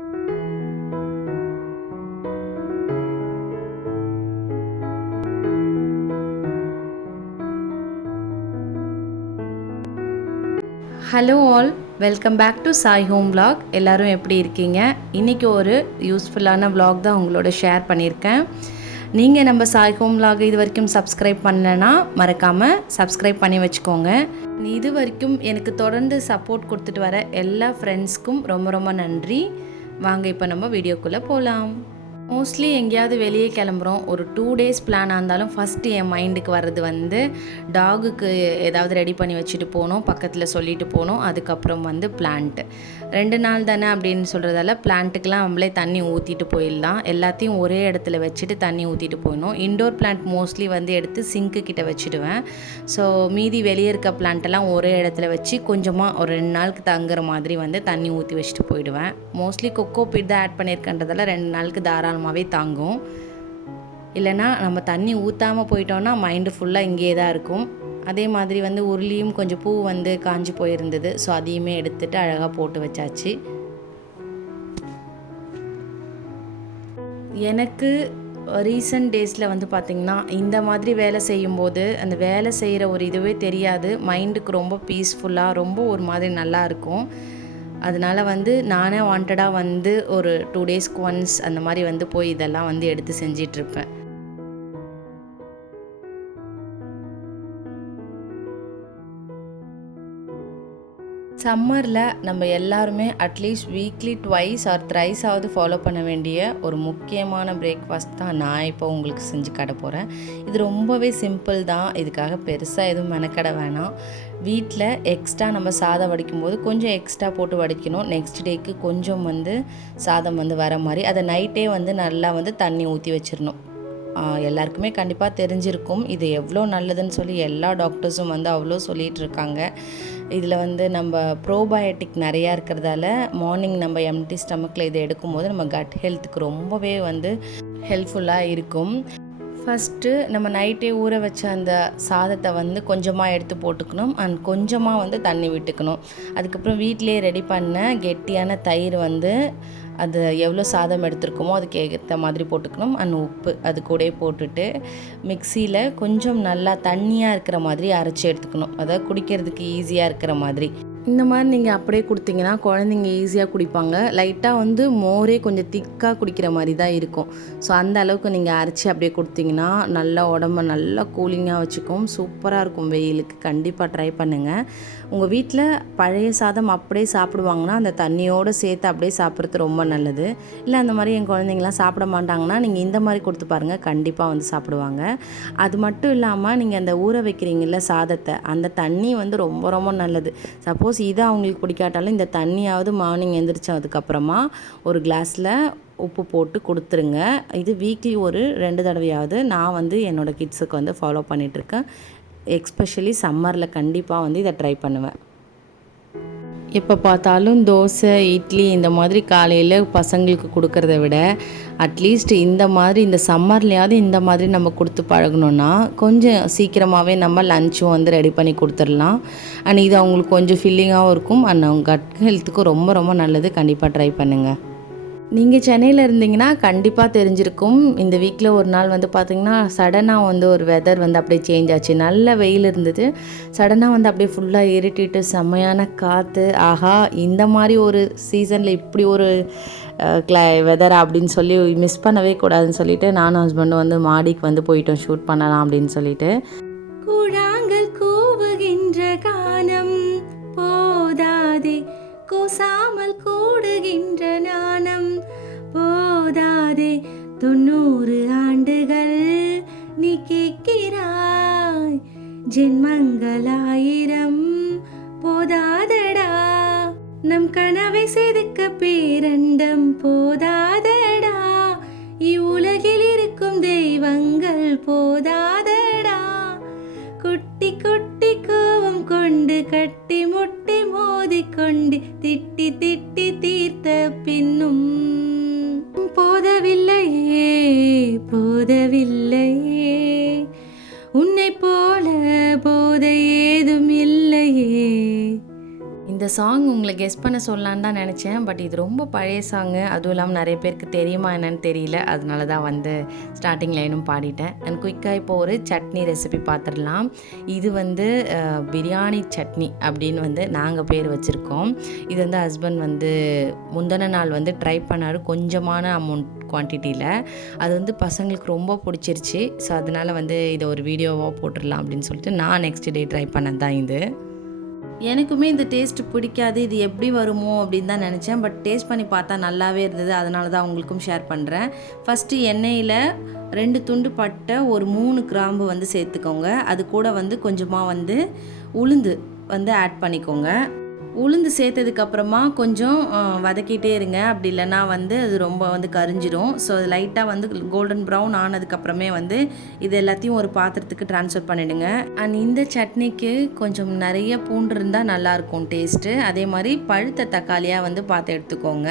Hello all, welcome back to Sai home vlog. எல்லோரும் எப்படி இருக்கீங்க? இன்றைக்கி ஒரு யூஸ்ஃபுல்லான vlog தான் உங்களோட ஷேர் பண்ணியிருக்கேன். நீங்கள் நம்ம சாய் ஹோம் vlog இது வரைக்கும் சப்ஸ்கிரைப் பண்ணலைன்னா மறக்காமல் சப்ஸ்கிரைப் பண்ணி வச்சுக்கோங்க. இது வரைக்கும் எனக்கு தொடர்ந்து சப்போர்ட் கொடுத்துட்டு வர எல்லா ஃப்ரெண்ட்ஸ்க்கும் ரொம்ப ரொம்ப நன்றி. வாங்க இப்போ நம்ம வீடியோக்குள்ளே போகலாம். மோஸ்ட்லி எங்கேயாவது வெளியே கிளம்புறோம், ஒரு 2 டேஸ் பிளானாக இருந்தாலும் ஃபஸ்ட்டு என் மைண்டுக்கு வர்றது வந்து டாகுக்கு ஏதாவது ரெடி பண்ணி வச்சுட்டு போகணும், பக்கத்தில் சொல்லிட்டு போகணும். அதுக்கப்புறம் வந்து பிளான்ட்டு 2 நாள் தானே அப்படின்னு சொல்கிறதால பிளான்ட்டுக்கெலாம் நம்மளே தண்ணி ஊற்றிட்டு போயிடலாம். எல்லாத்தையும் ஒரே இடத்துல வச்சுட்டு தண்ணி ஊற்றிட்டு போயிடணும். இன்டோர் பிளான்ட் மோஸ்ட்லி வந்து எடுத்து சிங்க்கு கிட்ட வச்சுடுவேன். ஸோ மீதி வெளியே இருக்க பிளான்ட்டெல்லாம் ஒரே இடத்துல வச்சு கொஞ்சமாக ஒரு 2 நாளுக்கு தங்குற மாதிரி வந்து தண்ணி ஊற்றி வச்சுட்டு போயிடுவேன். மோஸ்ட்லி கொக்கோ பீட் தான் ஆட் பண்ணியிருக்கன்றதால 2 நாளுக்கு தாராளமாகவே தாங்கும். இல்லைனா நம்ம தண்ணி ஊற்றாமல் போயிட்டோன்னா மைண்டு ஃபுல்லாக இங்கேயே தான் இருக்கும். அதே மாதிரி வந்து உருளியும் கொஞ்சம் பூ வந்து காஞ்சி போயிருந்தது. ஸோ அதையுமே எடுத்துகிட்டு அழகாக போட்டு வச்சாச்சு. எனக்கு ரீசன்ட் டேஸில் வந்து பார்த்திங்கன்னா இந்த மாதிரி வேலை செய்யும்போது அந்த வேலை செய்கிற ஒரு இதுவே தெரியாது. மைண்டுக்கு ரொம்ப பீஸ்ஃபுல்லாக ரொம்ப ஒரு மாதிரி நல்லாயிருக்கும். அதனால் வந்து நானே வாண்டடாக வந்து ஒரு 2 டேஸ்க்கு ஒன்ஸ் அந்த மாதிரி வந்து போய் இதெல்லாம் வந்து எடுத்து செஞ்சிட்ருப்பேன். சம்மரில் நம்ம எல்லாருமே அட்லீஸ்ட் வீக்லி 2 ஆர் 3 ஃபாலோ பண்ண வேண்டிய ஒரு முக்கியமான பிரேக்ஃபாஸ்ட் தான் நான் இப்போ உங்களுக்கு செஞ்சு காட்ட போகிறேன். இது ரொம்பவே சிம்பிள் தான். இதுக்காக பெருசாக எதுவும் மெனக்கட வேணாம். வீட்டில் எக்ஸ்ட்ரா நம்ம சாதம் வடிக்கும்போது கொஞ்சம் எக்ஸ்ட்ரா போட்டு வடிக்கணும். நெக்ஸ்ட் டேக்கு கொஞ்சம் வந்து சாதம் வந்து வர மாதிரி அதை நைட்டே வந்து நல்லா வந்து தண்ணி ஊற்றி வச்சிடணும். எல்லாருக்குமே கண்டிப்பாக தெரிஞ்சிருக்கும் இது எவ்வளோ நல்லதுன்னு சொல்லி எல்லா டாக்டர்ஸும் வந்து அவ்வளோ சொல்லிகிட்டு இருக்காங்க. இதில் வந்து நம்ம ப்ரோபயோட்டிக் நிறையா இருக்கிறதால மார்னிங் நம்ம எம்டி ஸ்டமக்கில் இதை எடுக்கும்போது நம்ம கட் ஹெல்த்துக்கு ரொம்பவே வந்து ஹெல்ப்ஃபுல்லாக இருக்கும். ஃபஸ்ட்டு நம்ம நைட்டே ஊற வச்ச அந்த சாதத்தை வந்து கொஞ்சமாக எடுத்து போட்டுக்கணும் அண்ட் கொஞ்சமாக வந்து தண்ணி விட்டுக்கணும். அதுக்கப்புறம் வீட்டிலே ரெடி பண்ண கெட்டியான தயிர் வந்து அது எவ்வளோ சாதம் எடுத்துருக்கோமோ அதுக்கு ஏற்ற மாதிரி போட்டுக்கணும். அண்ட் உப்பு அது கூட போட்டுட்டு மிக்சியில் கொஞ்சம் நல்லா தண்ணியாக இருக்கிற மாதிரி அரைச்சி எடுத்துக்கணும். அதாவது குடிக்கிறதுக்கு ஈஸியாக இருக்கிற மாதிரி. இந்த மாதிரி நீங்கள் அப்படியே கொடுத்தீங்கன்னா குழந்தைங்க ஈஸியாக குடிப்பாங்க. லைட்டாக வந்து மோரே கொஞ்சம் திக்காக குடிக்கிற மாதிரி தான் இருக்கும். ஸோ அந்த அளவுக்கு நீங்கள் அரைச்சி அப்படியே கொடுத்தீங்கன்னா நல்லா உடம்ப நல்லா கூலிங்காக வச்சுக்கும். சூப்பராக இருக்கும். வெயிலுக்கு கண்டிப்பாக ட்ரை பண்ணுங்கள். உங்கள் வீட்டில் பழைய சாதம் அப்படியே சாப்பிடுவாங்கன்னா அந்த தண்ணியோடு சேர்த்து அப்படியே சாப்பிட்றது ரொம்ப நல்லது. இல்லை அந்த மாதிரி என் குழந்தைங்களாம் சாப்பிட மாட்டாங்கன்னா நீங்கள் இந்த மாதிரி கொடுத்து பாருங்கள், கண்டிப்பாக வந்து சாப்பிடுவாங்க. அது மட்டும் இல்லாமல் நீங்கள் அந்த ஊற வைக்கிறீங்கள சாதத்தை, அந்த தண்ணி வந்து ரொம்ப ரொம்ப நல்லது. சப்போஸ் இதை அவங்களுக்கு பிடிக்காட்டாலும் இந்த தண்ணியாவது மார்னிங் எழுந்திரிச்சதுக்கப்புறமா ஒரு கிளாஸில் உப்பு போட்டு கொடுத்துருங்க. இது வீக்லி ஒரு 2 தடவையாவது நான் வந்து என்னோடய கிட்ஸுக்கு வந்து ஃபாலோ பண்ணிகிட்ருக்கேன். எக்ஸ்பெஷலி சம்மரில் கண்டிப்பாக வந்து இதை ட்ரை பண்ணுவேன். எப்போ பார்த்தாலும் தோசை இட்லி இந்த மாதிரி காலையில் பசங்களுக்கு கொடுக்கறத விட அட்லீஸ்ட் இந்த மாதிரி இந்த சம்மர்லேயாவது இந்த மாதிரி நம்ம கொடுத்து பழகணுன்னா கொஞ்சம் சீக்கிரமாகவே நம்ம லஞ்சும் வந்து ரெடி பண்ணி கொடுத்துடலாம். அண்ட் இது அவங்களுக்கு கொஞ்சம் ஃபில்லிங்காகவும் இருக்கும். அண்ட் அவங்க கட் ஹெல்த்துக்கும் ரொம்ப ரொம்ப நல்லது. கண்டிப்பாக ட்ரை பண்ணுங்கள். நீங்கள் சென்னையில் இருந்தீங்கன்னா கண்டிப்பாக தெரிஞ்சிருக்கும். இந்த வீக்கில் ஒரு நாள் வந்து பார்த்திங்கன்னா சடனாக வந்து ஒரு வெதர் வந்து அப்படியே சேஞ்ச் ஆச்சு. நல்ல வெயில் இருந்தது. சடனாக வந்து அப்படியே ஃபுல்லாக இருட்டிட்டு செம்மையான காற்று. ஆஹா, இந்த மாதிரி ஒரு சீசனில் இப்படி ஒரு வெதர் அப்படின்னு சொல்லி மிஸ் பண்ணவே கூடாதுன்னு சொல்லிட்டு நானும் ஹஸ்பண்டும் வந்து மாடிக்கு வந்து போயிட்டோம் ஷூட் பண்ணலாம் அப்படின்னு சொல்லிட்டு. கூழாங்கல் கூவுகின்ற கானம் போதாதே, கூசாமல் கூடுகின்ற நாணம் போதாதே, 90 ஆண்டுகள் நீ கேட்கிறாய், ஜென்மங்கள் 1000 போதாதடா, நம் கனவை செதுக்க பேரண்டம் போதாதடா, இவ்வுலகில் இருக்கும் தெய்வங்கள் போதாதடா, குட்டி குட்டி கோவம் கொண்டு கட்டி முட்டி மோதிக்கொண்டு திட்டி திட்டி தீர்த்த பின்னும் போதவில்லையே போதவில்லையே, உன்னை போல போதை ஏதும் இல்லையே. இந்த சாங் உங்களை கெஸ் பண்ண சொல்லலான்னு தான் நினச்சேன். பட் இது ரொம்ப பழைய சாங்கு. அதுவும் இல்லாமல் நிறைய பேருக்கு தெரியுமா என்னன்னு தெரியல. அதனால தான் வந்து ஸ்டார்டிங் லைனும் பாடிட்டேன். அண்ட் குயிக்காக இப்போ ஒரு சட்னி ரெசிபி பார்த்துடலாம். இது வந்து பிரியாணி சட்னி அப்படின்னு வந்து நாங்கள் பேர் வச்சுருக்கோம். இது வந்து ஹஸ்பண்ட் வந்து முந்தின நாள் வந்து ட்ரை பண்ணார் கொஞ்சமான அமௌண்ட் குவான்டிட்டியில். அது வந்து பசங்களுக்கு ரொம்ப பிடிச்சிருச்சு. ஸோ அதனால் வந்து இதை ஒரு வீடியோவாக போட்டுடலாம் அப்படின்னு சொல்லிட்டு நான் நெக்ஸ்ட் டே ட்ரை பண்ணது தான் இது. எனக்குமே இந்த டேஸ்ட்டு பிடிக்காது, இது எப்படி வருமோ அப்படின்னு தான் நினச்சேன். பட் டேஸ்ட் பண்ணி பார்த்தா நல்லாவே இருந்தது. அதனால தான் உங்களுக்கும் ஷேர் பண்ணுறேன். ஃபஸ்ட்டு எண்ணெயில் 2 துண்டு பட்டை, ஒரு 3 கிராம்பு வந்து சேர்த்துக்கோங்க. அது கூட வந்து கொஞ்சமாக வந்து உளுந்து வந்து ஆட் பண்ணிக்கோங்க. உளுந்து சேர்த்ததுக்கப்புறமா கொஞ்சம் வதக்கிட்டே இருங்க. அப்படி இல்லைன்னா வந்து அது ரொம்ப வந்து கரிஞ்சிடும். ஸோ அது லைட்டாக வந்து கோல்டன் ப்ரௌன் ஆனதுக்கப்புறமே வந்து இது எல்லாத்தையும் ஒரு பாத்திரத்துக்கு ட்ரான்ஸ்ஃபர் பண்ணிவிடுங்க. அண்ட் இந்த சட்னிக்கு கொஞ்சம் நிறைய பூண்டு இருந்தால் நல்லாயிருக்கும் டேஸ்ட்டு. அதே மாதிரி பழுத்த தக்காளியாக வந்து பார்த்து எடுத்துக்கோங்க.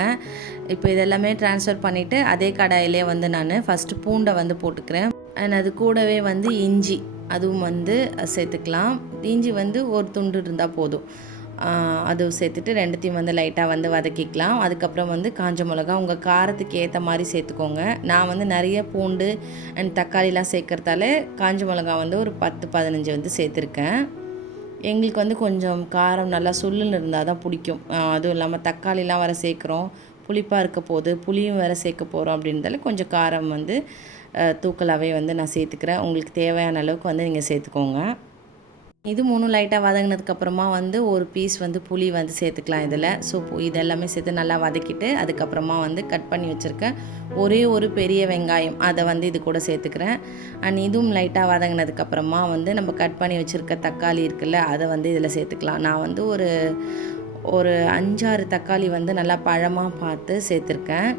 இப்போ இதெல்லாமே ட்ரான்ஸ்ஃபர் பண்ணிவிட்டு அதே கடாயிலே வந்து நான் ஃபஸ்ட்டு பூண்டை வந்து போட்டுக்கிறேன். அண்ட் அது கூடவே வந்து இஞ்சி அதுவும் வந்து சேர்த்துக்கலாம். இஞ்சி வந்து ஒரு துண்டு இருந்தால் போதும். அதுவும் சேர்த்துட்டு ரெண்டுத்தையும் வந்து லைட்டாக வந்து வதக்கிக்கலாம். அதுக்கப்புறம் வந்து காஞ்ச மிளகா உங்கள் காரத்துக்கு ஏற்ற மாதிரி சேர்த்துக்கோங்க. நான் வந்து நிறைய பூண்டு அண்ட் தக்காளிலாம் சேர்க்குறதால காஞ்ச மிளகா வந்து ஒரு 10-15 வந்து சேர்த்துருக்கேன். எங்களுக்கு வந்து கொஞ்சம் காரம் நல்லா சுல்லுன்னு இருந்தால் தான் பிடிக்கும். அதுவும் இல்லாமல் தக்காளிலாம் வேறு சேர்க்குறோம், புளிப்பாக இருக்க போது, புளியும் வேறு சேர்க்க போகிறோம் அப்படின்றதால கொஞ்சம் காரம் வந்து தூக்கலாகவே வந்து நான் சேர்த்துக்கிறேன். உங்களுக்கு தேவையான அளவுக்கு வந்து நீங்கள் சேர்த்துக்கோங்க. இது 3 லைட்டாக வதங்கினதுக்கப்புறமா வந்து ஒரு பீஸ் வந்து புளி வந்து சேர்த்துக்கலாம் இதில். ஸோ இதெல்லாமே சேர்த்து நல்லா வதக்கிட்டு அதுக்கப்புறமா வந்து கட் பண்ணி வச்சுருக்கேன் ஒரே ஒரு பெரிய வெங்காயம், அதை வந்து இது கூட சேர்த்துக்கிறேன். அண்ட் இதுவும் லைட்டாக வதங்கினதுக்கப்புறமா வந்து நம்ம கட் பண்ணி வச்சுருக்க தக்காளி இருக்குல்ல, அதை வந்து இதில் சேர்த்துக்கலாம். நான் வந்து ஒரு 5-6 தக்காளி வந்து நல்லா பழமாக பார்த்து சேர்த்துருக்கேன்.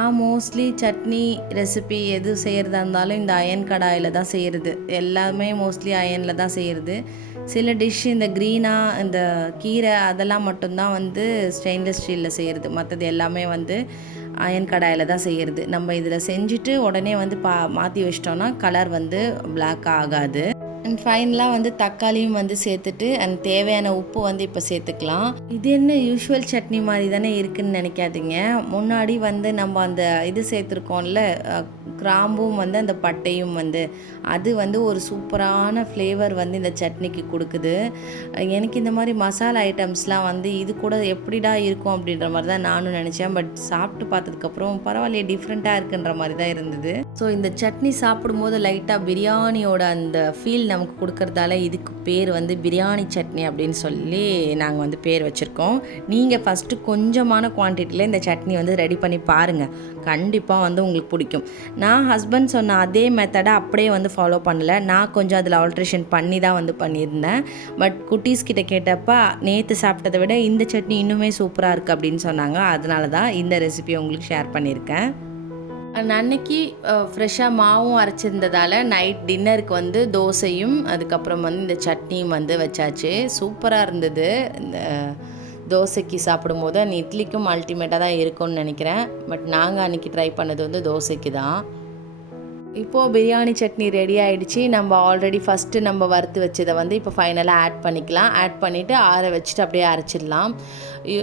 நான் மோஸ்ட்லி சட்னி ரெசிபி எது செய்கிறதா இருந்தாலும் இந்த அயன் கடாயில் தான் செய்கிறது. எல்லாமே மோஸ்ட்லி அயனில் தான் செய்கிறது. சில டிஷ் இந்த க்ரீனாக இந்த கீரை அதெல்லாம் மட்டும்தான் வந்து ஸ்டெயின்லெஸ் ஸ்டீலில் செய்கிறது. மற்றது எல்லாமே வந்து அயன் கடாயில் தான் செய்கிறது. நம்ம இதில் செஞ்சுட்டு உடனே வந்து மாற்றி வச்சிட்டோன்னா கலர் வந்து பிளாக் ஆகாது. அண்ட் ஃபைனலாக வந்து தக்காளியும் வந்து சேர்த்துட்டு அண்ட் தேவையான உப்பு வந்து இப்போ சேர்த்துக்கலாம். இது என்ன யூஷுவல் சட்னி மாதிரி தானே இருக்குதுன்னு நினைக்காதீங்க. முன்னாடி வந்து நம்ம அந்த இது சேர்த்துருக்கோம்ல, கிராம்பும் வந்து அந்த பட்டையும் வந்து அது வந்து ஒரு சூப்பரான ஃப்ளேவர் வந்து இந்த சட்னிக்கு கொடுக்குது. எனக்கு இந்த மாதிரி மசாலா ஐட்டம்ஸ்லாம் வந்து இது கூட எப்படிடா இருக்கும் அப்படின்ற மாதிரி தான் நானும் நினச்சேன். பட் சாப்பிட்டு பார்த்ததுக்கப்புறம் பரவாயில்லையே, டிஃப்ரெண்ட்டாக இருக்குன்ற மாதிரி தான் இருந்தது. ஸோ இந்த சட்னி சாப்பிடும்போது லைட்டாக பிரியாணியோட அந்த ஃபீல் நமக்கு கொடுக்கறதால இதுக்கு பேர் வந்து பிரியாணி சட்னி அப்படின்னு சொல்லி நாங்கள் வந்து பேர் வச்சுருக்கோம். நீங்கள் ஃபஸ்ட்டு கொஞ்சமான குவான்டிட்டியில் இந்த சட்னி வந்து ரெடி பண்ணி பாருங்கள், கண்டிப்பாக வந்து உங்களுக்கு பிடிக்கும். நான் ஹஸ்பண்ட் சொன்ன அதே மெத்தடை அப்படியே வந்து ஃபாலோ பண்ணல. நான் கொஞ்சம் அதில் ஆல்ட்ரேஷன் பண்ணி தான் வந்து பண்ணியிருந்தேன். பட் குட்டீஸ் கிட்ட கேட்டப்போ நேற்று சாப்பிட்டதை விட இந்த சட்னி இன்னுமே சூப்பராக இருக்குது அப்படின்னு சொன்னாங்க. அதனால தான் இந்த ரெசிபியை உங்களுக்கு ஷேர் பண்ணியிருக்கேன். அன்னைக்கு ஃப்ரெஷ்ஷாக மாவும் அரைச்சிருந்ததால் நைட் டின்னருக்கு வந்து தோசையும் அதுக்கப்புறம் வந்து இந்த சட்னியும் வந்து வச்சாச்சு. சூப்பராக இருந்தது. இந்த தோசைக்கு சாப்பிடும்போது அந்த இட்லிக்கும் அல்டிமேட்டாக தான் இருக்கும்னு நினைக்கிறேன். பட் நாங்கள் அன்றைக்கி ட்ரை பண்ணது வந்து தோசைக்கு தான். இப்போது பிரியாணி சட்னி ரெடி ஆகிடுச்சு. நம்ம ஆல்ரெடி ஃபஸ்ட்டு நம்ம வறுத்து வச்சதை வந்து இப்போ ஃபைனலாக ஆட் பண்ணிக்கலாம். ஆட் பண்ணிவிட்டு ஆற வச்சுட்டு அப்படியே அரைச்சிடலாம்.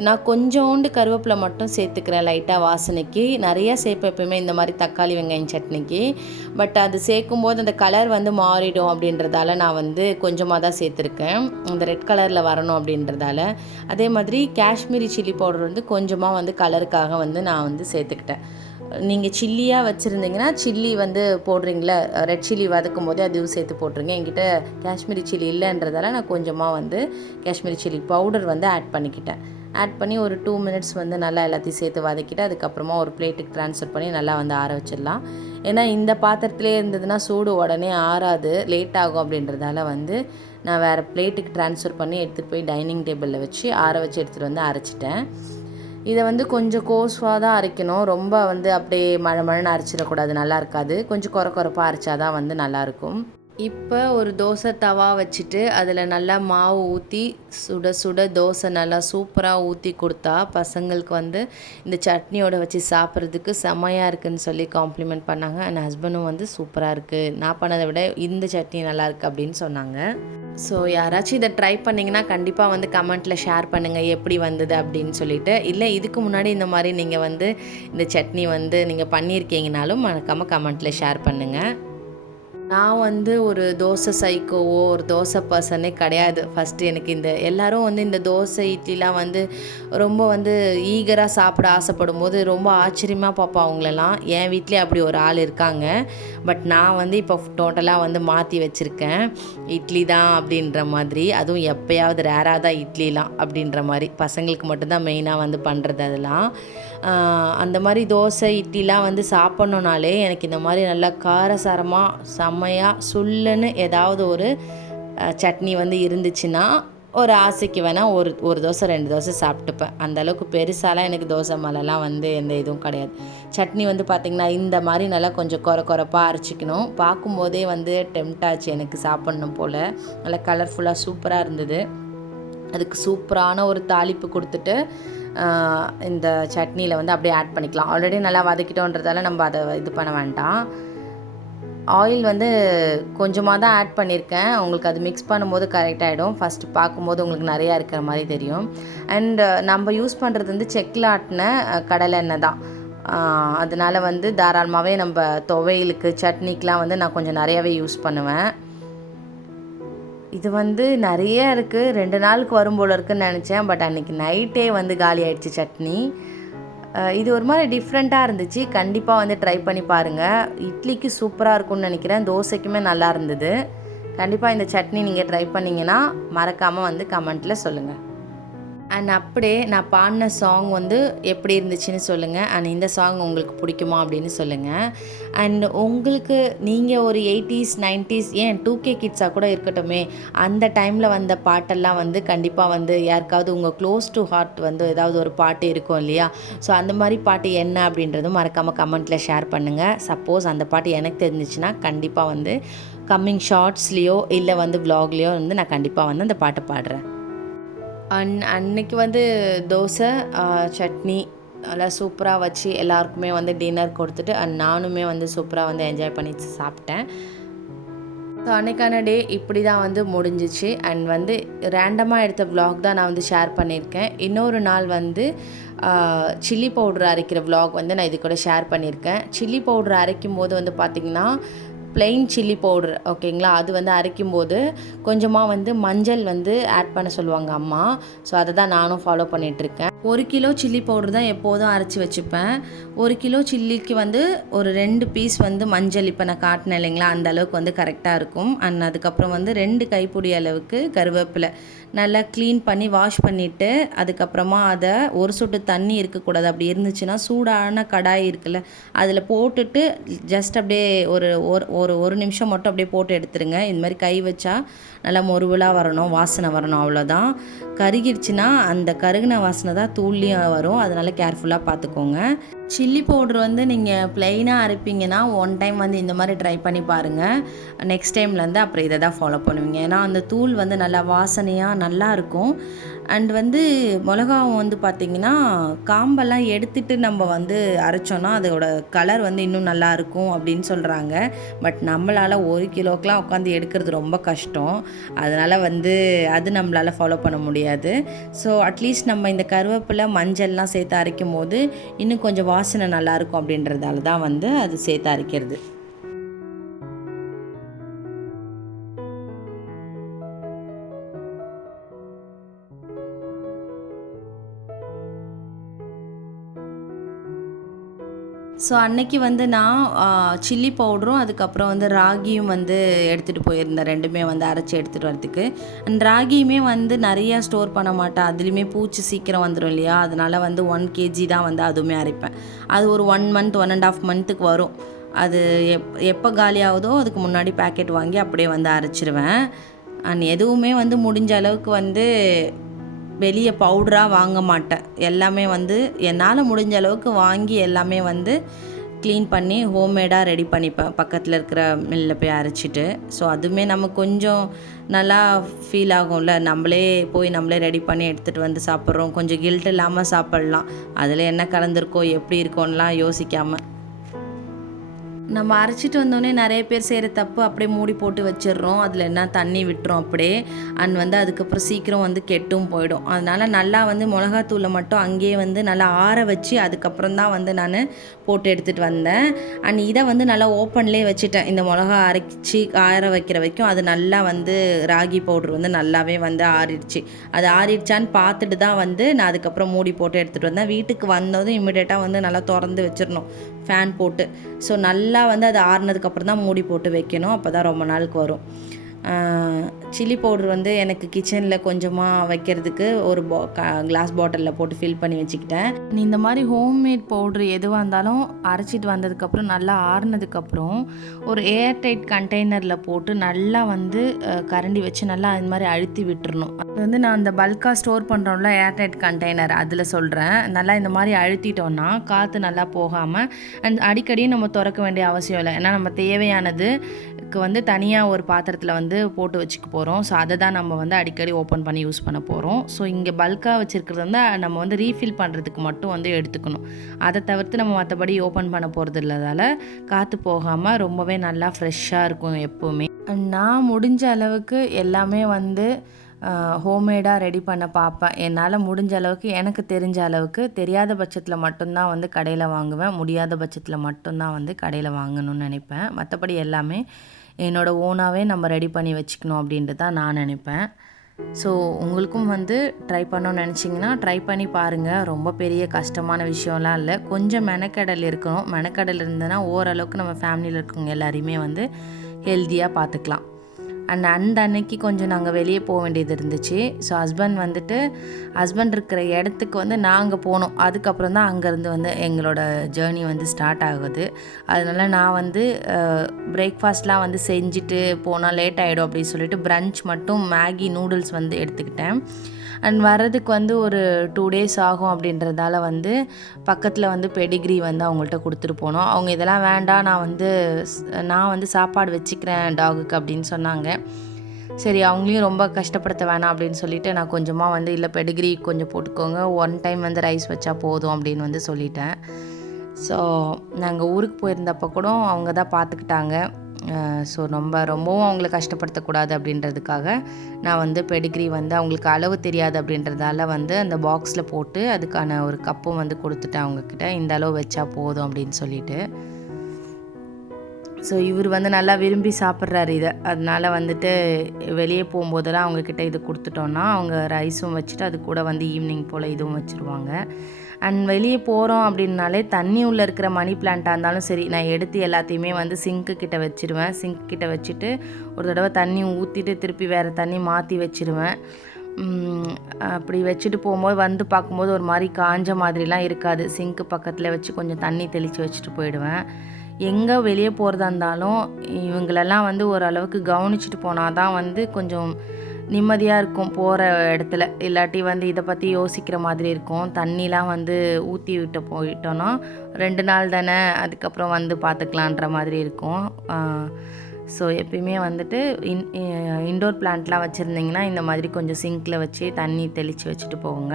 நான் கொஞ்சோண்டு கருவேப்பிலை மட்டும் சேர்த்துக்கிறேன் லைட்டாக வாசனைக்கு. நிறையா சேர்ப்பேன் எப்போயுமே இந்த மாதிரி தக்காளி வெங்காயம் சட்னிக்கு. பட் அது சேர்க்கும்போது அந்த கலர் வந்து மாறிடும் அப்படின்றதால நான் வந்து கொஞ்சமாக தான் சேர்த்துருக்கேன், அந்த ரெட் கலரில் வரணும் அப்படின்றதால. அதே மாதிரி காஷ்மீரி சில்லி பவுடர் வந்து கொஞ்சமாக வந்து கலருக்காக வந்து நான் வந்து சேர்த்துக்கிட்டேன். நீங்கள் சில்லியாக வச்சுருந்தீங்கன்னா சில்லி வந்து போடுறீங்களே, ரெட் சில்லி வதக்கும் போதே அதுவும் சேர்த்து போட்டுருங்க. என்கிட்ட காஷ்மீரி சில்லி இல்லைன்றதால நான் கொஞ்சமாக வந்து காஷ்மீரி சில்லி பவுடர் வந்து ஆட் பண்ணிக்கிட்டேன். ஆட் பண்ணி ஒரு 2 மினிட்ஸ் வந்து நல்லா எல்லாத்தையும் சேர்த்து வதக்கிட்டு அதுக்கப்புறமா ஒரு பிளேட்டுக்கு ட்ரான்ஸ்ஃபர் பண்ணி நல்லா வந்து ஆற வச்சிடலாம். ஏன்னா இந்த பாத்திரத்திலே இருந்ததுன்னா சூடு உடனே ஆறாது, லேட் ஆகும் அப்படின்றதால வந்து நான் வேறு பிளேட்டுக்கு ட்ரான்ஸ்ஃபர் பண்ணி எடுத்துகிட்டு போய் டைனிங் டேபிளில் வச்சு ஆற வச்சு எடுத்துகிட்டு வந்து அரைச்சிட்டேன். இதை வந்து கொஞ்சம் கோஸ்வாக தான் அரைக்கணும், ரொம்ப வந்து அப்படியே மழை மழைன்னு அரைச்சிடக்கூடாது, நல்லா இருக்காது. கொஞ்சம் குறை குறைப்பாக அரைச்சா தான் வந்து நல்லாயிருக்கும். இப்போ ஒரு தோசை தவா வச்சுட்டு அதில் நல்லா மாவு ஊற்றி சுட சுட தோசை நல்லா சூப்பராக ஊற்றி கொடுத்தா பசங்களுக்கு வந்து இந்த சட்னியோட வச்சு சாப்பிட்றதுக்கு செமையாக இருக்குதுன்னு சொல்லி காம்ப்ளிமெண்ட் பண்ணாங்க. என் ஹஸ்பண்டும் வந்து சூப்பராக இருக்குது, நான் பண்ணதை விட இந்த சட்னி நல்லா இருக்குது அப்படின்னு சொன்னாங்க. ஸோ யாராச்சும் இதை ட்ரை பண்ணிங்கன்னா கண்டிப்பாக வந்து கமெண்ட்டில் ஷேர் பண்ணுங்கள் எப்படி வந்தது அப்படின்னு சொல்லிட்டு. இல்லை இதுக்கு முன்னாடி இந்த மாதிரி நீங்கள் வந்து இந்த சட்னி வந்து நீங்கள் பண்ணியிருக்கீங்கனாலும் மறக்காமல் கமெண்ட்டில் ஷேர் பண்ணுங்கள். நான் வந்து ஒரு தோசை சைக்கோவோ ஒரு தோசை பர்சனே கிடையாது. ஃபஸ்ட்டு எனக்கு இந்த எல்லோரும் வந்து இந்த தோசை இட்லிலாம் வந்து ரொம்ப வந்து ஈகராக சாப்பிட ஆசைப்படும்போது ரொம்ப ஆச்சரியமாக பார்ப்போம் அவங்களெல்லாம். என் வீட்லேயே அப்படி ஒரு ஆள் இருக்காங்க. பட் நான் வந்து இப்போ டோட்டலாக வந்து மாற்றி வச்சுருக்கேன். இட்லி தான் அப்படின்ற மாதிரி, அதுவும் எப்போயாவது ரேராக தான் இட்லிலாம் அப்படின்ற மாதிரி. பசங்களுக்கு மட்டும்தான் மெயினாக வந்து பண்ணுறது அதெல்லாம். அந்த மாதிரி தோசை இட்லிலாம் வந்து சாப்பிட்ணுனாலே எனக்கு இந்த மாதிரி நல்லா காரசாரமாக செம்மையாக சுல்லுன்னு ஏதாவது ஒரு சட்னி வந்து இருந்துச்சுன்னா ஒரு ஆசைக்கு வேணால் ஒரு தோசை 2 தோசை சாப்பிட்டுப்பேன். அந்தளவுக்கு பெருசாலாம் எனக்கு தோசை மேலெலாம் வந்து எந்த இதுவும் கிடையாது. சட்னி வந்து பார்த்திங்கன்னா இந்த மாதிரி நல்லா கொஞ்சம் கொரப்பாக அரைச்சிக்கணும். பார்க்கும்போதே வந்து டெம்ட் ஆச்சு எனக்கு சாப்பிட்ணும் போல். நல்லா கலர்ஃபுல்லாக சூப்பராக இருந்தது. அதுக்கு சூப்பரான ஒரு தாளிப்பு கொடுத்துட்டு இந்த சட்னியில் வந்து அப்படியே ஆட் பண்ணிக்கலாம். ஆல்ரெடி நல்லா வதக்கிட்டோன்றதால நம்ம அதை இது பண்ண வேண்டாம். ஆயில் வந்து கொஞ்சமாக தான் ஆட் பண்ணியிருக்கேன். உங்களுக்கு அது மிக்ஸ் பண்ணும்போது கரெக்டாகிடும். ஃபஸ்ட்டு பார்க்கும்போது உங்களுக்கு நிறையா இருக்கிற மாதிரி தெரியும். அண்ட் நம்ம யூஸ் பண்ணுறது வந்து செக்கில் ஆட்டின கடலை எண்ணெய் தான். அதனால் வந்து தாராளமாகவே நம்ம துவையலுக்கு சட்னிக்கெலாம் வந்து நான் கொஞ்சம் நிறையாவே யூஸ் பண்ணுவேன். இது வந்து நிறைய இருக்குது, 2 நாளுக்கு வரும் போல் இருக்குதுன்னு நினச்சேன். பட் அன்றைக்கி நைட்டே வந்து காலி ஆகிடுச்சு சட்னி. இது ஒரு மாதிரி டிஃப்ரெண்ட்டாக இருந்துச்சு. கண்டிப்பாக வந்து ட்ரை பண்ணி பாருங்கள். இட்லிக்கு சூப்பராக இருக்கும்னு நினைக்கிறேன். தோசைக்குமே நல்லா இருந்தது. கண்டிப்பாக இந்த சட்னி நீங்கள் ட்ரை பண்ணிங்கன்னா மறக்காமல் வந்து கமெண்ட்டில் சொல்லுங்கள். அண்ட் அப்படியே நான் பாடின சாங் வந்து எப்படி இருந்துச்சுன்னு சொல்லுங்கள். அண்ட் இந்த சாங் உங்களுக்கு பிடிக்குமா அப்படின்னு சொல்லுங்கள். அண்ட் உங்களுக்கு நீங்கள் ஒரு 80s 90s ஏன் 2K கிட்ஸாக கூட இருக்கட்டுமே, அந்த டைமில் வந்த பாட்டெல்லாம் வந்து கண்டிப்பாக வந்து யாருக்காவது உங்கள் க்ளோஸ் டு ஹார்ட் வந்து ஏதாவது ஒரு பாட்டு இருக்கும் இல்லையா? ஸோ அந்த மாதிரி பாட்டு என்ன அப்படின்றதும் மறக்காமல் கமெண்ட்டில் ஷேர் பண்ணுங்கள். சப்போஸ் அந்த பாட்டு எனக்கு தெரிஞ்சிச்சுன்னா கண்டிப்பாக வந்து கம்மிங் ஷார்ட்ஸ்லேயோ இல்லை வந்து வ்ளாக்லேயோ வந்து நான் கண்டிப்பாக வந்து அந்த பாட்டை பாடுறேன். அன்னைக்கு வந்து தோசை சட்னி நல்லா சூப்பராக வச்சு எல்லாருக்குமே வந்து டின்னர் கொடுத்துட்டு நானுமே வந்து சூப்பராக வந்து என்ஜாய் பண்ணி சாப்பிட்டேன். ஸோ அன்றைக்கான டே இப்படி தான் வந்து முடிஞ்சிச்சு. அண்ட் வந்து ரேண்டமாக எடுத்த வ்ளாக் தான் நான் வந்து ஷேர் பண்ணியிருக்கேன். இன்னொரு நாள் வந்து சில்லி பவுட்ரு அரைக்கிற வ்ளாக் வந்து நான் இது கூட ஷேர் பண்ணியிருக்கேன். சில்லி பவுட்ரு அரைக்கும் போது வந்து பார்த்திங்கன்னா ப்ளெயின் சில்லி பவுட்ரு ஓகேங்களா, அது வந்து அரைக்கும்போது கொஞ்சமாக வந்து மஞ்சள் வந்து ஆட் பண்ண சொல்லுவாங்க அம்மா. ஸோ அதை தான் நானும் ஃபாலோ பண்ணிகிட்ருக்கேன். 1 கிலோ சில்லி பவுட்ரு தான் எப்போதும் அரைச்சி வச்சுப்பேன். 1 கிலோ சில்லிக்கு வந்து ஒரு 2 பீஸ் வந்து மஞ்சள் இப்போ நான் காட்டினேன் இல்லைங்களா, அந்த அளவுக்கு வந்து கரெக்டாக இருக்கும். அண்ட் அதுக்கப்புறம் வந்து 2 கைப்பிடி அளவுக்கு கருவேப்பிலை நல்லா க்ளீன் பண்ணி வாஷ் பண்ணிவிட்டு அதுக்கப்புறமா அதை ஒரு சொட்டு தண்ணி இருக்கக்கூடாது. அப்படி இருந்துச்சுன்னா சூடான கடாய் இருக்குல்ல அதில் போட்டுட்டு ஜஸ்ட் அப்படியே ஒரு நிமிஷம் மட்டும் அப்படியே போட்டு எடுத்துருங்க. இந்த மாதிரி கை வச்சா நல்லா மொருவலாக வரணும், வாசனை வரணும், அவ்வளோதான். கருகிடுச்சுன்னா அந்த கருகின வாசனை தான் தூள்லேயும் வரும். அதனால் கேர்ஃபுல்லாக பார்த்துக்கோங்க. சில்லி பவுட்ரு வந்து நீங்கள் ப்ளெயினாக அரைப்பீங்கன்னா 1 டைம் வந்து இந்த மாதிரி ட்ரை பண்ணி பாருங்கள். நெக்ஸ்ட் டைம்லேருந்து அப்புறம் இதை தான் ஃபாலோ பண்ணுவீங்க. ஏன்னா அந்த தூள் வந்து நல்லா வாசனையாக நல்லாயிருக்கும். அண்ட் வந்து மிளகாவும் வந்து பார்த்திங்கன்னா காம்பெல்லாம் எடுத்துகிட்டு நம்ம வந்து அரைச்சோன்னா அதோட கலர் வந்து இன்னும் நல்லாயிருக்கும் அப்படின்னு சொல்கிறாங்க. பட் நம்மளால் 1 கிலோக்கெலாம் உட்காந்து எடுக்கிறது ரொம்ப கஷ்டம். அதனால் வந்து அது நம்மளால் ஃபாலோ பண்ண முடியாது. ஸோ அட்லீஸ்ட் நம்ம இந்த கருவேப்பிலை மஞ்சள்லாம் சேர்த்து அரைக்கும் போது இன்னும் கொஞ்சம் வாசனை நல்லாயிருக்கும் அப்படின்றதால தான் வந்து அது சேர்த்து அரைக்கிறது. ஸோ அன்னைக்கு வந்து நான் சில்லி பவுடரும் அதுக்கப்புறம் வந்து ராகியும் வந்து எடுத்துகிட்டு போயிருந்தேன். 2மே வந்து அரைச்சி எடுத்துகிட்டு வரதுக்கு. அண்ட் ராகியுமே வந்து நிறையா ஸ்டோர் பண்ண மாட்டேன். அதுலேயுமே பூச்சி சீக்கிரம் வந்துடும் இல்லையா, அதனால் வந்து 1 kg தான் வந்து அதுவுமே அரைப்பேன். அது ஒரு 1 month 1.5 monthக்கு வரும். அது எப்போ காலி ஆகுதோ அதுக்கு முன்னாடி பேக்கெட் வாங்கி அப்படியே வந்து அரைச்சிருவேன். அண்ட் எதுவுமே வந்து முடிஞ்ச அளவுக்கு வந்து வெளியே பவுடராக வாங்க மாட்டேன். எல்லாமே வந்து என்னால் முடிஞ்ச அளவுக்கு வாங்கி எல்லாமே வந்து க்ளீன் பண்ணி ஹோம்மேடாக ரெடி பண்ணிப்பேன் பக்கத்தில் இருக்கிற மில்லில் போய் அரைச்சிட்டு. ஸோ அதுவுமே நமக்கு கொஞ்சம் நல்லா ஃபீல் ஆகும்ல, நம்மளே ரெடி பண்ணி எடுத்துகிட்டு வந்து சாப்பிட்றோம். கொஞ்சம் கில்ட் இல்லாமல் சாப்பிட்லாம். அதில் என்ன கலந்துருக்கோ எப்படி இருக்கோன்னெலாம் யோசிக்காமல். நம்ம அரைச்சிட்டு வந்தோடனே நிறைய பேர் செய்கிற தப்பு அப்படியே மூடி போட்டு வச்சிடுறோம். அதில் என்ன தண்ணி விட்டுரும் அப்படியே. அண்ட் அதுக்கப்புறம் சீக்கிரம் கெட்டும் போயிடும். அதனால் நல்லா மிளகாத்தூளை மட்டும் அங்கேயே நல்லா ஆற வச்சு அதுக்கப்புறம் தான் நான் போட்டு எடுத்துகிட்டு வந்தேன். அண்ட் இதை நல்லா ஓப்பன்லேயே வச்சுட்டேன். இந்த மிளகா அரைச்சி ஆற வைக்கிற வரைக்கும் அது நல்லா ராகி பவுட்ரு நல்லாவே ஆறிடுச்சு. அது ஆறிடுச்சான்னு பார்த்துட்டு தான் நான் அதுக்கப்புறம் மூடி போட்டு எடுத்துகிட்டு வந்தேன். வீட்டுக்கு வந்ததும் இம்மிடியேட்டாக நல்லா திறந்து வச்சிடணும் ஃபேன் போட்டு. ஸோ நல்லா அது ஆறுனதுக்கப்புறம் தான் மூடி போட்டு வைக்கணும். அப்போ தான் ரொம்ப நாளுக்கு வரும். சில்லி பவுடர் எனக்கு கிச்சனில் கொஞ்சமாக வைக்கிறதுக்கு ஒரு கிளாஸ் பாட்டிலில் போட்டு ஃபில் பண்ணி வச்சுக்கிட்டேன். இந்த மாதிரி ஹோம்மேட் பவுட்ரு எதுவாக இருந்தாலும் அரைச்சிட்டு வந்ததுக்கப்புறம் நல்லா ஆறுனதுக்கப்புறம் ஒரு ஏர்டைட் கண்டெய்னரில் போட்டு நல்லா கரண்டி வச்சு நல்லா அது மாதிரி அழுத்தி விட்டுறணும். அது நான் அந்த பல்காக ஸ்டோர் பண்ணுறோம்ல ஏர்டைட் கண்டெய்னர், அதில் சொல்கிறேன். நல்லா இந்த மாதிரி அழுத்திட்டோன்னா காற்று நல்லா போகாமல் அண்ட் அடிக்கடி நம்ம திறக்க வேண்டிய அவசியம் இல்லை. ஏன்னா நம்ம தேவையானது தனியாக ஒரு பாத்திரத்தில் போட்டு வச்சுக்க போகிறோம். ஸோ அதை தான் நம்ம அடிக்கடி ஓப்பன் பண்ணி யூஸ் பண்ண போகிறோம். ஸோ இங்கே பல்காக வச்சுருக்கிறது நம்ம ரீஃபில் பண்ணுறதுக்கு மட்டும் எடுத்துக்கணும். அதை தவிர்த்து நம்ம மற்றபடி ஓப்பன் பண்ண போகிறது இல்லாதால் காற்று போகாமல் ரொம்பவே நல்லா ஃப்ரெஷ்ஷாக இருக்கும் எப்போவுமே. நான் முடிஞ்ச அளவுக்கு எல்லாமே ஹோம்மேடாக ரெடி பண்ண பார்ப்பேன். என்னால் முடிஞ்ச அளவுக்கு, எனக்கு தெரிஞ்ச அளவுக்கு. தெரியாத பட்சத்தில் மட்டும்தான் கடையில் வாங்குவேன். முடியாத பட்சத்தில் மட்டும்தான் கடையில் வாங்கணும்னு நினைப்பேன். மற்றபடி எல்லாமே என்னோடய ஓனாகவே நம்ம ரெடி பண்ணி வச்சுக்கணும் அப்படின்ட்டு தான் நான் நினைப்பேன். ஸோ உங்களுக்கும் ட்ரை பண்ணணும்னு நினச்சிங்கன்னா ட்ரை பண்ணி பாருங்கள். ரொம்ப பெரிய கஷ்டமான விஷயம்லாம் இல்லை. கொஞ்சம் மெனக்கடல் இருக்கணும். மெனக்கடல் இருந்ததுன்னா ஓரளவுக்கு நம்ம ஃபேமிலியில் இருக்கவங்க எல்லாரையுமே ஹெல்த்தியாக பார்த்துக்கலாம். அந்த அன்னைக்கு கொஞ்சம் நாங்கள் வெளியே போக வேண்டியது இருந்துச்சு. ஸோ ஹஸ்பண்ட் இருக்கிற இடத்துக்கு நாங்கள் போனோம். அதுக்கப்புறம் தான் அங்கேருந்து எங்களோட ஜேர்னி ஸ்டார்ட் ஆகுது. அதனால் நான் பிரேக்ஃபாஸ்ட்லாம் செஞ்சுட்டு போனால் லேட் ஆகிடும் அப்படின்னு சொல்லிட்டு பிரஞ்ச் மட்டும் மேகி நூடுல்ஸ் எடுத்துக்கிட்டேன். அண்ட் வர்றதுக்கு ஒரு 2 days ஆகும் அப்படின்றதால பக்கத்தில் பெடிகிரி அவங்கள்ட்ட கொடுத்துட்டு போனோம். அவங்க இதெல்லாம் வேண்டாம், நான் சாப்பாடு வச்சுக்கிறேன் டாகுக்கு அப்படின்னு சொன்னாங்க. சரி, அவங்களையும் ரொம்ப கஷ்டப்படுத்த வேணாம் அப்படின்னு சொல்லிவிட்டு நான் கொஞ்சமாக இல்லை பெடிகிரி கொஞ்சம் போட்டுக்கோங்க, 1 time ரைஸ் வச்சா போதும் அப்படின்னு சொல்லிட்டேன். ஸோ நாங்கள் ஊருக்கு போயிருந்தப்போ கூட அவங்க தான் பார்த்துக்கிட்டாங்க. ஸோ ரொம்பவும் அவங்கள கஷ்டப்படுத்தக்கூடாது அப்படின்றதுக்காக நான் பெடிகிரி அவங்களுக்கு அளவு தெரியாது அப்படின்றதால அந்த பாக்ஸில் போட்டு அதுக்கான ஒரு கப்பும் கொடுத்துட்டேன் அவங்கக்கிட்ட. இந்த அளவு வச்சா போதும் அப்படின்னு சொல்லிட்டு. ஸோ இவர் நல்லா விரும்பி சாப்பிட்றாரு இதை. அதனால் வெளியே போகும்போதெல்லாம் அவங்கக்கிட்ட இது கொடுத்துட்டோன்னா அவங்க ரைஸும் வச்சுட்டு அது கூட ஈவினிங் போல் இதுவும் வச்சுருவாங்க. அண்ட் வெளியே போகிறோம் அப்படின்னாலே தண்ணி உள்ளே இருக்கிற மணி பிளான்ட்டாக இருந்தாலும் சரி, நான் எடுத்து எல்லாத்தையுமே சிங்க்கு கிட்ட வச்சுருவேன். சிங்க் கிட்ட வச்சுட்டு ஒரு தடவை தண்ணி ஊற்றிட்டு திருப்பி வேறு தண்ணி மாற்றி வச்சுருவேன். அப்படி வச்சுட்டு போகும்போது பார்க்கும்போது ஒரு மாதிரி காஞ்ச மாதிரிலாம் இருக்காது. சிங்க்கு பக்கத்தில் வச்சு கொஞ்சம் தண்ணி தெளித்து வச்சுட்டு போயிடுவேன். எங்கே வெளியே போகிறதா இருந்தாலும் இவங்களெல்லாம் ஓரளவுக்கு கவனிச்சிட்டு போனால் தான் கொஞ்சம் நிம்மதியாக இருக்கும் போகிற இடத்துல. இல்லாட்டி இதை பற்றி யோசிக்கிற மாதிரி இருக்கும். தண்ணிலாம் ஊற்றி விட்டு போயிட்டோன்னா 2 நாள் தானே, அதுக்கப்புறம் பார்த்துக்கலான்ற மாதிரி இருக்கும். ஸோ எப்பயுமே இன்டோர் பிளான்ட்லாம் வச்சுருந்திங்கன்னா இந்த மாதிரி கொஞ்சம் சிங்கில் வச்சு தண்ணி தெளித்து வச்சுட்டு போங்க.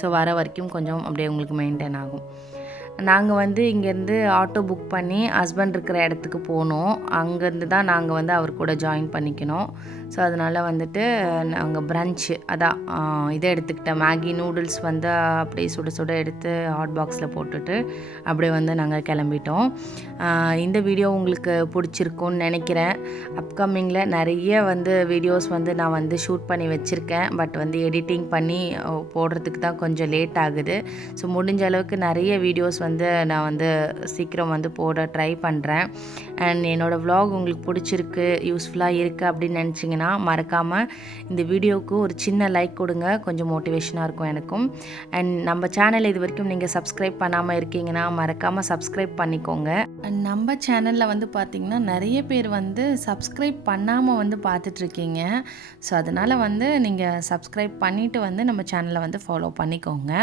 ஸோ வர வரைக்கும் கொஞ்சம் அப்படியே உங்களுக்கு மெயின்டைன் ஆகும். நாங்கள் இங்கேருந்து ஆட்டோ புக் பண்ணி ஹஸ்பண்ட் இருக்கிற இடத்துக்கு போனோம். அங்கேருந்து தான் நாங்கள் அவர் கூட ஜாயின் பண்ணிக்கணும். ஸோ அதனால் நாங்கள் பிரன்ச்சு அதான் இதை எடுத்துக்கிட்டேன். மேகி நூடுல்ஸ் அப்படியே சுட சுட எடுத்து ஹாட் பாக்ஸில் போட்டுட்டு அப்படியே நாங்கள் கிளம்பிட்டோம். இந்த வீடியோ உங்களுக்கு பிடிச்சிருக்குன்னு நினைக்கிறேன். அப்கமிங்கில் நிறைய வீடியோஸ் நான் ஷூட் பண்ணி வச்சுருக்கேன். பட் எடிட்டிங் பண்ணி போடுறதுக்கு தான் கொஞ்சம் லேட் ஆகுது. ஸோ முடிஞ்ச அளவுக்கு நிறைய வீடியோஸ் நான் சீக்கிரம் போட ட்ரை பண்ணுறேன். அண்ட் என்னோடய vlog உங்களுக்கு பிடிச்சிருக்கு, யூஸ்ஃபுல்லாக இருக்குது அப்படின்னு நினச்சிங்கன்னா மறக்காமல் இந்த வீடியோவுக்கு ஒரு சின்ன லைக் கொடுங்க. கொஞ்சம் மோட்டிவேஷனாக இருக்கும் எனக்கும். அண்ட் நம்ம சேனல் இது வரைக்கும் நீங்கள் சப்ஸ்கிரைப் பண்ணாமல் இருக்கீங்கன்னா மறக்காமல் சப்ஸ்கிரைப் பண்ணிக்கோங்க. அண்ட் நம்ம சேனலில் பார்த்திங்கன்னா நிறைய பேர் சப்ஸ்கிரைப் பண்ணாமல் பார்த்துட்ருக்கீங்க. ஸோ அதனால் நீங்கள் சப்ஸ்கிரைப் பண்ணிவிட்டு நம்ம சேனலை ஃபாலோ பண்ணிக்கோங்க.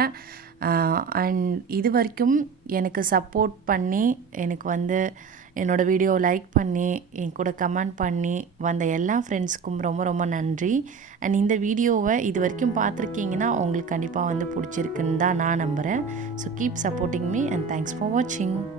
அண்ட் இது வரைக்கும் எனக்கு சப்போர்ட் பண்ணி எனக்கு வந்து என்னோடய வீடியோ லைக் பண்ணி என் கூட கமெண்ட் பண்ணி வந்த எல்லா ஃப்ரெண்ட்ஸ்க்கும் ரொம்ப ரொம்ப நன்றி. அண்ட் இந்த வீடியோவை இது வரைக்கும் பார்த்துருக்கீங்கன்னா உங்களுக்கு கண்டிப்பாக வந்து பிடிச்சிருக்குன்னு தான் நான் நம்புகிறேன். So keep supporting me and thanks for வாட்சிங்.